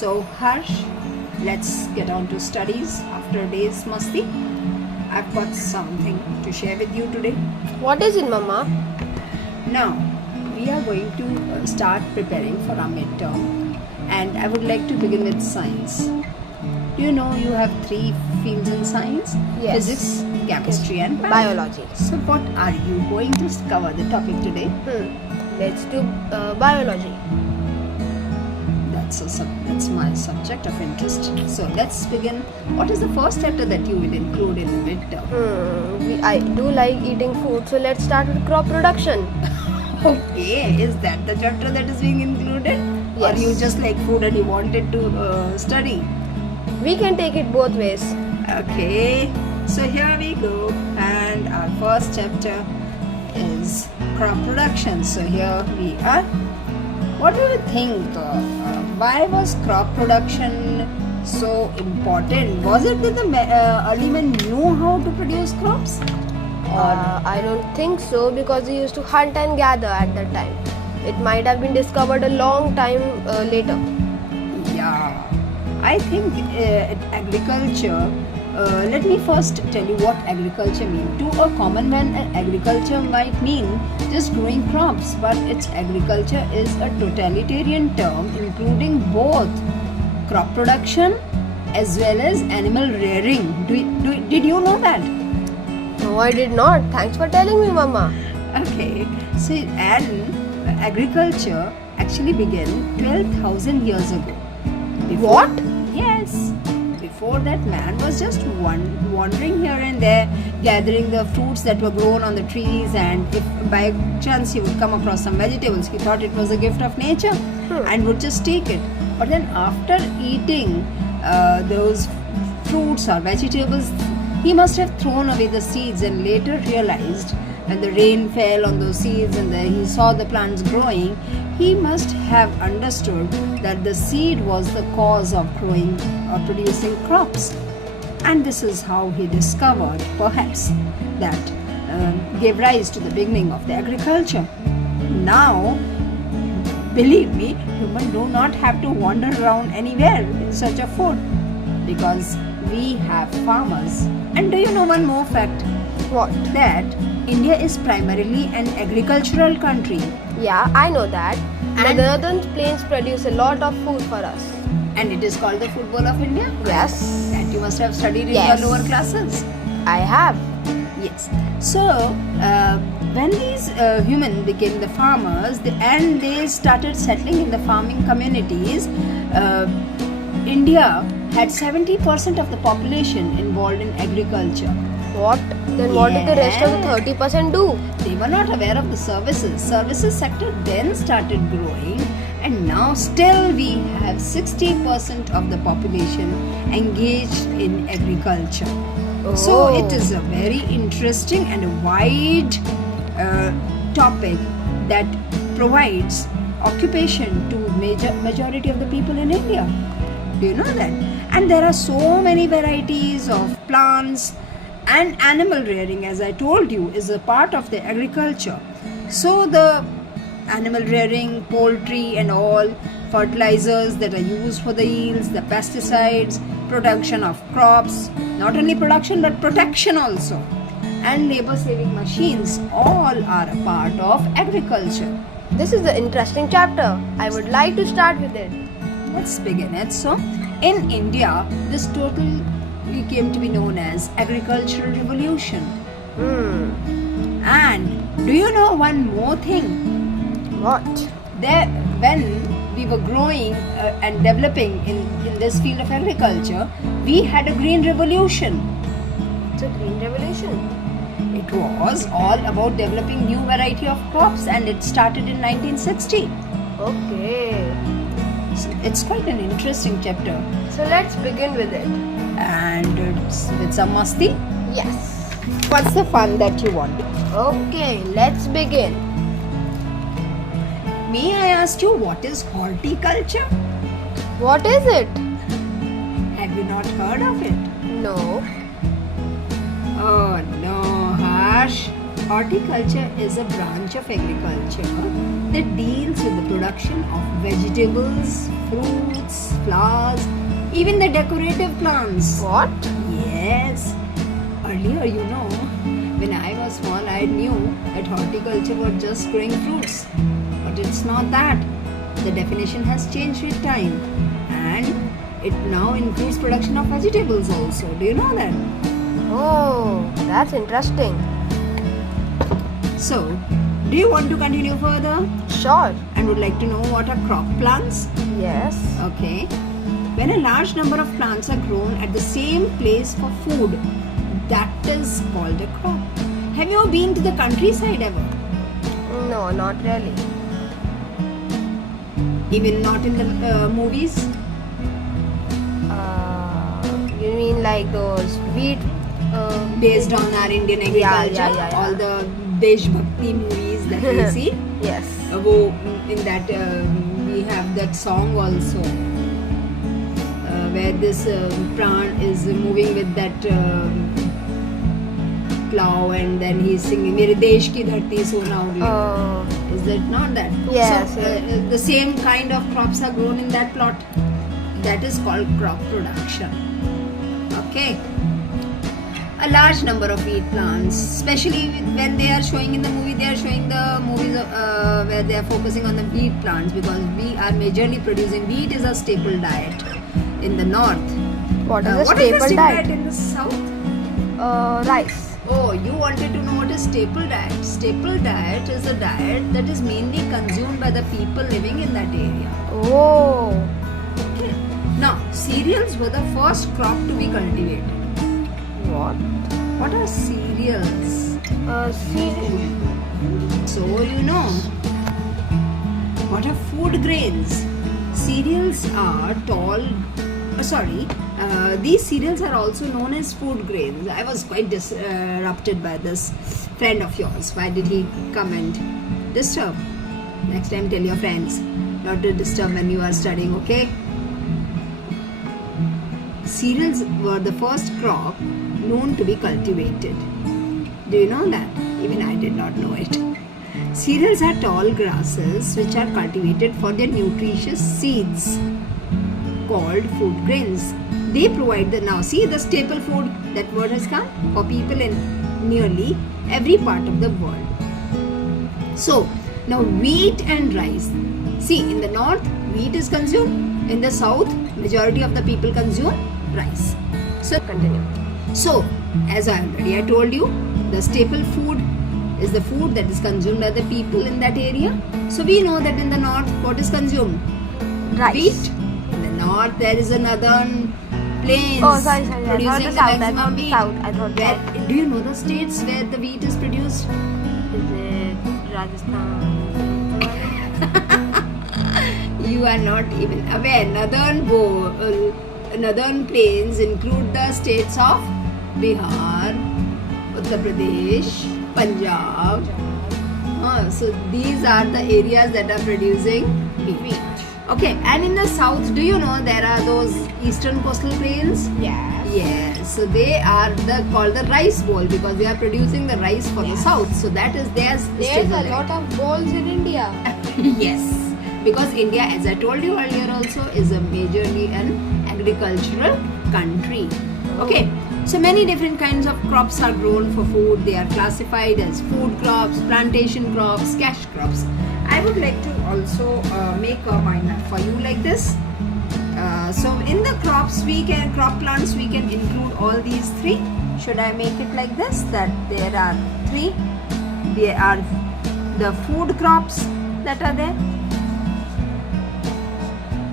So Harsh, let's get on to studies after a day's masti. I've got something to share with you today. What is it, Mama? Now, we are going to start preparing for our midterm, and I would like to begin with science. Do you know you have three fields in science? Yes. Physics, chemistry, and Biology. So, what are you going to cover the topic today? Let's do biology. That's my subject of interest. So, let's begin. What is the first chapter that you will include in the midterm? I do like eating food, so let's start with crop production. Okay, is that the chapter that is being included? Yes. Or you just like food and you wanted to study? We can take it both ways. Okay, so here we go, and our first chapter is crop production. So here we are. What do you think? Why was crop production so important? Was it that the early men knew how to produce crops? I don't think so because we used to hunt and gather at that time. It might have been discovered a long time later. Yeah, I think agriculture. Let me first tell you what agriculture means. To a common man, agriculture might mean just growing crops, but its agriculture is a totalitarian term including both crop production as well as animal rearing. Did you know that? No, I did not. Thanks for telling me, Mama. Okay, so and agriculture actually began 12,000 years ago. What? Yes. Before that, man was just wandering here and there, gathering the fruits that were grown on the trees, and if by chance he would come across some vegetables, he thought it was a gift of nature and would just take it. But then after eating those fruits or vegetables, he must have thrown away the seeds and later realized when the rain fell on those seeds and he saw the plants growing, he must have understood that the seed was the cause of growing or producing crops. And this is how he discovered, perhaps, that gave rise to the beginning of the agriculture. Now, believe me, humans do not have to wander around anywhere in search of food because we have farmers. And do you know one more fact? What? That India is primarily an agricultural country. Yeah, I know that. And- The northern plains produce a lot of food for us. And it is called the Food Bowl of India. Yes. That you must have studied in Yes. your lower classes. I have. Yes. So, when these humans became the farmers and they started settling in the farming communities, India had 70% of the population involved in agriculture. What? Then what did the rest of the Yeah. 30% do? They were not aware of the services. Services sector then started growing, and now still we have 60% of the population engaged in agriculture. So Oh. it is a very interesting and a wide topic that provides occupation to majority of the people in India. Do you know that? And there are so many varieties of plants, and animal rearing, as I told you, is a part of the agriculture. So the animal rearing, poultry and all, fertilizers that are used for the yields, the pesticides, production of crops, not only production but protection also, and labor saving machines, all are a part of agriculture. This is the interesting chapter. I would like to start with it. Let's begin it. So, in India, this totally came to be known as agricultural revolution. And do you know one more thing? What? There, when we were growing and developing in this field of agriculture, we had a green revolution. It's a green revolution. It was all about developing new variety of crops, and it started in 1960. Okay. So it's quite an interesting chapter, So let's begin with it. and it's with some masti. Yes. What's the fun that you want? Okay, let's begin. May I ask you what is horticulture? What is it? Have you not heard of it? No. Oh no, Harsh. Horticulture is a branch of agriculture that deals with the production of vegetables, fruits, flowers, even the decorative plants. What? Yes. Earlier, when I was small, I knew that horticulture was just growing fruits. But it's not that. The definition has changed with time. And it now includes production of vegetables also. Do you know that? Oh, that's interesting. So, do you want to continue further? Sure. And would like to know what are crop plants? Yes. Okay. When a large number of plants are grown at the same place for food, that is called a crop. Have you been to the countryside ever? No, not really. Even not in the movies? You mean like those wheat? Based on our Indian agriculture, yeah. all the Desh Bhakti movies that we see. Yes. In that we have that song also where this pran is moving with that plow and then he's singing Mere Desh Ki Dharti Sona Urle. Is that not that? Yes. So the same kind of crops are grown in that plot. That is called crop production. Okay. A large number of wheat plants, especially when they are showing in the movie, they are showing the movies where they are focusing on the wheat plants because we are majorly producing wheat is a staple diet in the north. What is a What is the staple staple diet? diet in the south? Rice. Oh, you wanted to know what is staple diet? Staple diet is a diet that is mainly consumed by the people living in that area. Oh. Okay. Now, cereals were the first crop to be cultivated. What? What are cereals? Cereal. So, what are food grains? Cereals are these cereals are also known as food grains. I was quite disrupted by this friend of yours. Why did he come and disturb? Next time tell your friends not to disturb when you are studying, okay? Cereals were the first crop known to be cultivated. Do you know that? Even I did not know it. Cereals are tall grasses which are cultivated for their nutritious seeds called food grains. They provide the staple food, that word has come, for people in nearly every part of the world. So, now wheat and rice. See, in the north, wheat is consumed. In the south, majority of the people consume rice. So, Continue. So, as I told you, the staple food is the food that is consumed by the people in that area. So, we know that in the north, what is consumed? Rice. Wheat. In the north, there is a northern plains Oh, sorry. I thought producing the the south. maximum wheat. I thought south. Do you know the states where the wheat is produced? Is it Rajasthan? You are not even aware. Northern plains include the states of Bihar, Uttar Pradesh, Punjab. So these are the areas that are producing wheat. Okay, and in the south, do you know there are those eastern coastal plains? Yes. Yes, so they are called the rice bowl because they are producing the rice for the south. So that is their There's staple a diet. lot of bowls in India. Yes, because India, as I told you earlier also, is a majorly an agricultural country. Okay, so many different kinds of crops are grown for food. They are classified as food crops, plantation crops, cash crops. I would like to also make a mind map for you like this. So in the crop plants we can include all these three. Should I make it like this? That there are three. There are the food crops that are there.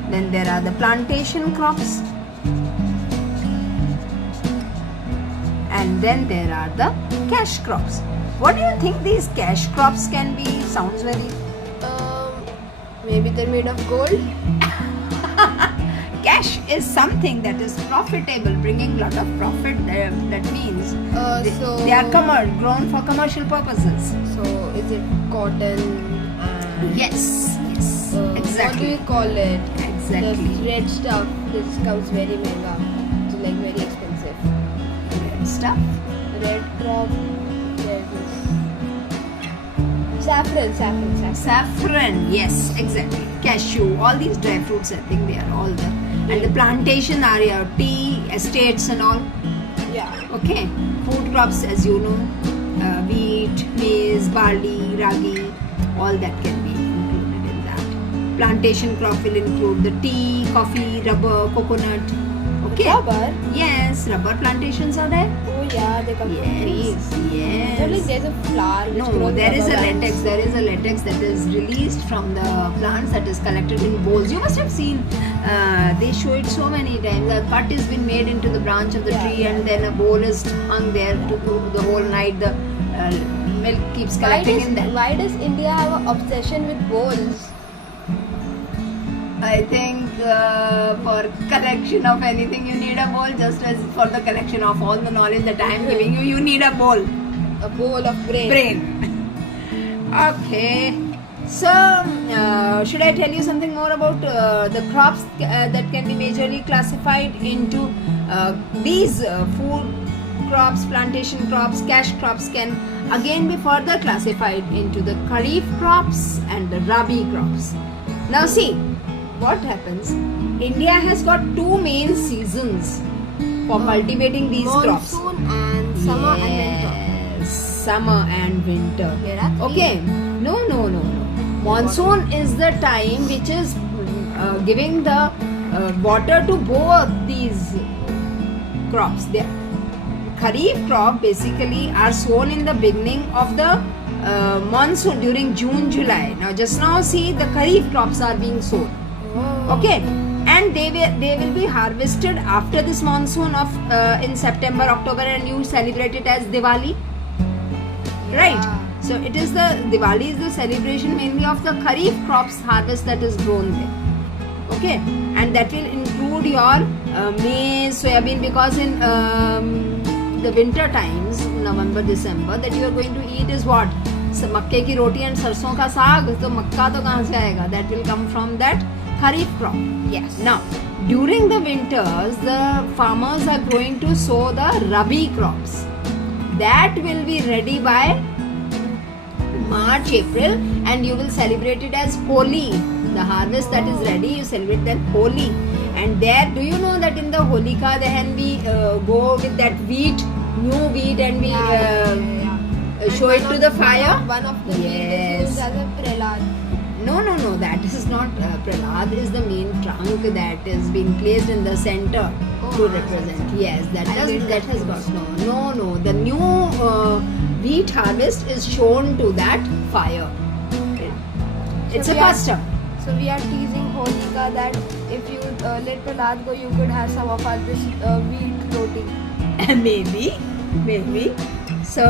Then there are the plantation crops. And then there are the cash crops. What do you think these cash crops can be? Sounds very... Maybe they're made of gold. Cash is something that is profitable, bringing lot of profit. That means they are grown for commercial purposes. So is it cotton? And Yes, what do exactly. we call it? Exactly. The red stuff. This comes very mega. It's like very expensive. Red stuff. Red crop. There's this Saffron. Saffron, yes, exactly. Cashew, all these dry fruits, I think they are all there. And the plantation area, tea estates and all. Yeah. Okay, food crops, as you know, wheat, maize, barley, ragi, all that can be included in that. Plantation crop will include the tea, coffee, rubber, coconut. Okay. Rubber? Yes, rubber plantations are there. Oh yeah, they come from trees. Yes. Only there's a flower which No, grows there is a rubber latex. bands. There is a latex that is released from the plants that is collected in bowls. You must have seen. They show it so many times. A cut is been made into the branch of the Yeah, tree, yeah. and then a bowl is hung there to go the whole night. The milk keeps collecting in that. Why does India have an obsession with bowls? I think for collection of anything you need a bowl. Just as for the collection of all the knowledge that I am giving you, you need a bowl. A bowl of brain. Brain. Okay. So, should I tell you something more about the crops that can be majorly classified into these food crops, plantation crops, cash crops can again be further classified into the Kharif crops and the Rabi crops. Now see, what happens? India has got two main seasons for cultivating these crops. Monsoon and summer and winter. Yes, summer and winter. There are three. Okay. No. Monsoon is the time which is giving the water to both these crops. The Kharif crop basically are sown in the beginning of the monsoon during June, July. Now just now see the Kharif crops are being sown. Oh. Okay, and they will be harvested after this monsoon of in September, October, and you celebrate it as Diwali, right? Yeah. So it is the Diwali is the celebration mainly of the Kharif crops harvest that is grown there. Okay, and that will include your maize, soybean, because in the winter times, November, December, that you are going to eat is what? So, मक्के की रोटी and सरसों का साग. तो मक्का तो कहाँ से आएगा? That will come from that Kharif crop. Yes. Now, during the winters, the farmers are going to sow the Rabi crops. That will be ready by March, April, and you will celebrate it as Holi. The harvest that is ready, you celebrate that Holi. And there, do you know that in the Holika, then we go with that wheat, new wheat, and we show it to the fire? One of the Yes. is used as a prelad. No, that is not Prahlad is the main trunk that is being placed in the center Oh, to represent. Yes, that has got no. The new wheat harvest is shown to that fire. It's So a we are- custom. So we are teasing Holika that if you let Pralad go, you could have some of us this wheat roti. maybe. So,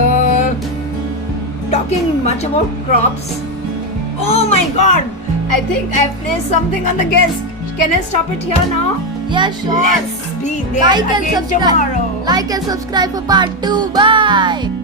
talking much about crops. Oh my God! I think I've placed something on the desk. Can I stop it here now? Yeah, sure. Let's be there Like and again subscribe. tomorrow. Like and subscribe for part 2. Bye.